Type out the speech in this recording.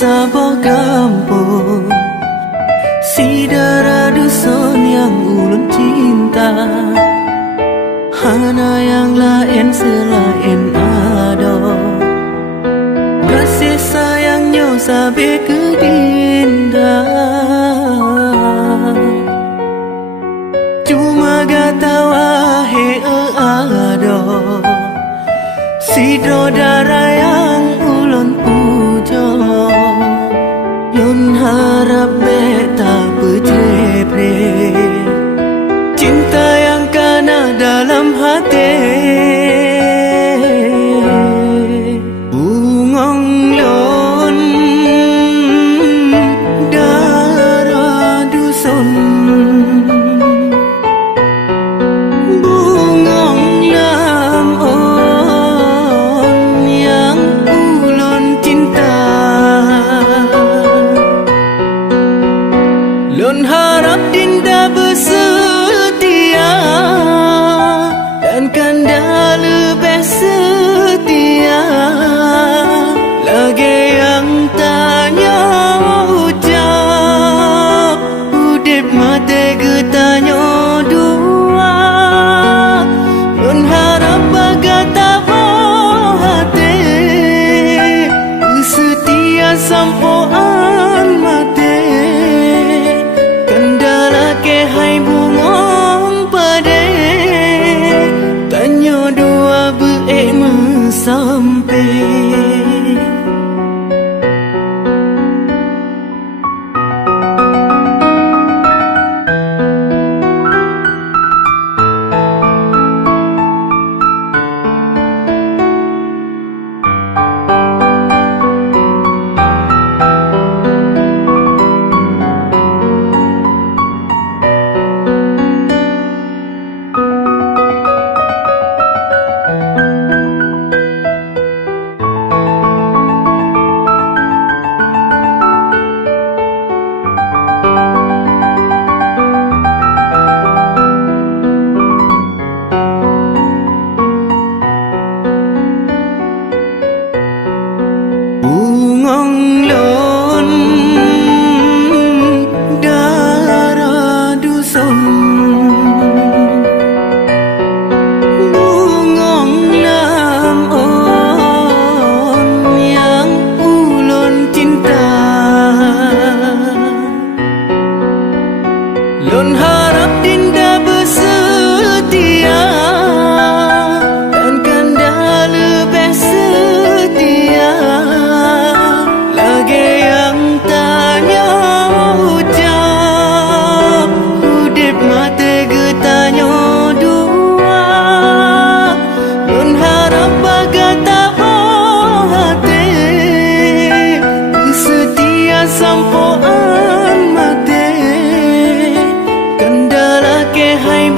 sabah kampung, si darah dusun yang ulun cinta. Hana yang lain selain ado, kasih sayangnya sampai ke dinda. Cuma gata wahe ado, si darah yang ulun pujo. Lun harap beta berjepre, cinta yang kana dalam hati. Bungong lun darah dusun, bungong lam on yang ulun cinta. Lun harap dinda bersetia dan kanda lebih setia. Lagi yang tanya ucap, udip mati getanya dua. Lun harap bagata hati, setia sampoan mati. Kendala ke hai bungong pade, tanya dua beek sampai. Bungong lun darah dusun, bungong lam on yang ulun cinta. Lun harap dinda bersetia dan kanda lebih setia. Lagi yang tanya ucap, udip mati getanya dua. Lun harap bagata hati, setia sampoan mati. Kendala ke hai